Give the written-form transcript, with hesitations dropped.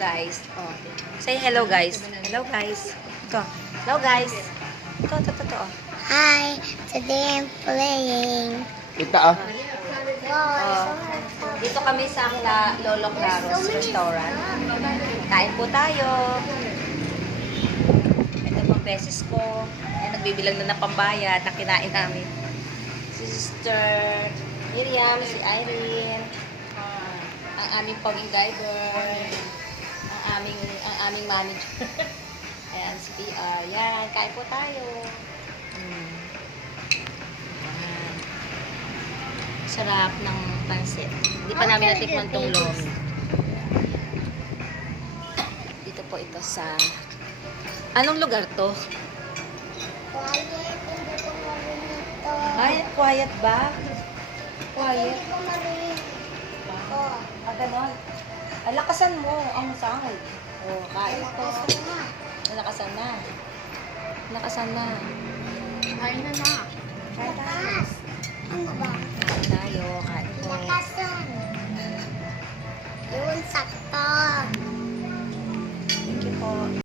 guys. Oh. Say hello guys. Hello guys. Ito. Hello guys. Ito. Oh. Hi, today I'm playing. Kita ah. Oh. Dito kami sa Lolo Claros Restaurant. Kain po tayo. Ito pang beses ko. Ayan, nagbibilang na ng pambayad na kinain namin. Si Sister Miriam, si Irene, ang aming poging driver, ang aming manager. Ayan, si PR. Yan, kain po tayo. Ayan. Sarap ng pansit. Hindi pa namin natikman tong lomi. Dito po ito sa... Anong lugar to? Quiet, hindi ko marinig to. Ay, quiet ba? Quiet. Hindi ko marinig to. Ganon. Ay, lakasan mo ang sangay. Oh, kain po. Lakasan na. Lakasan na. Lakasan na. Kain na na.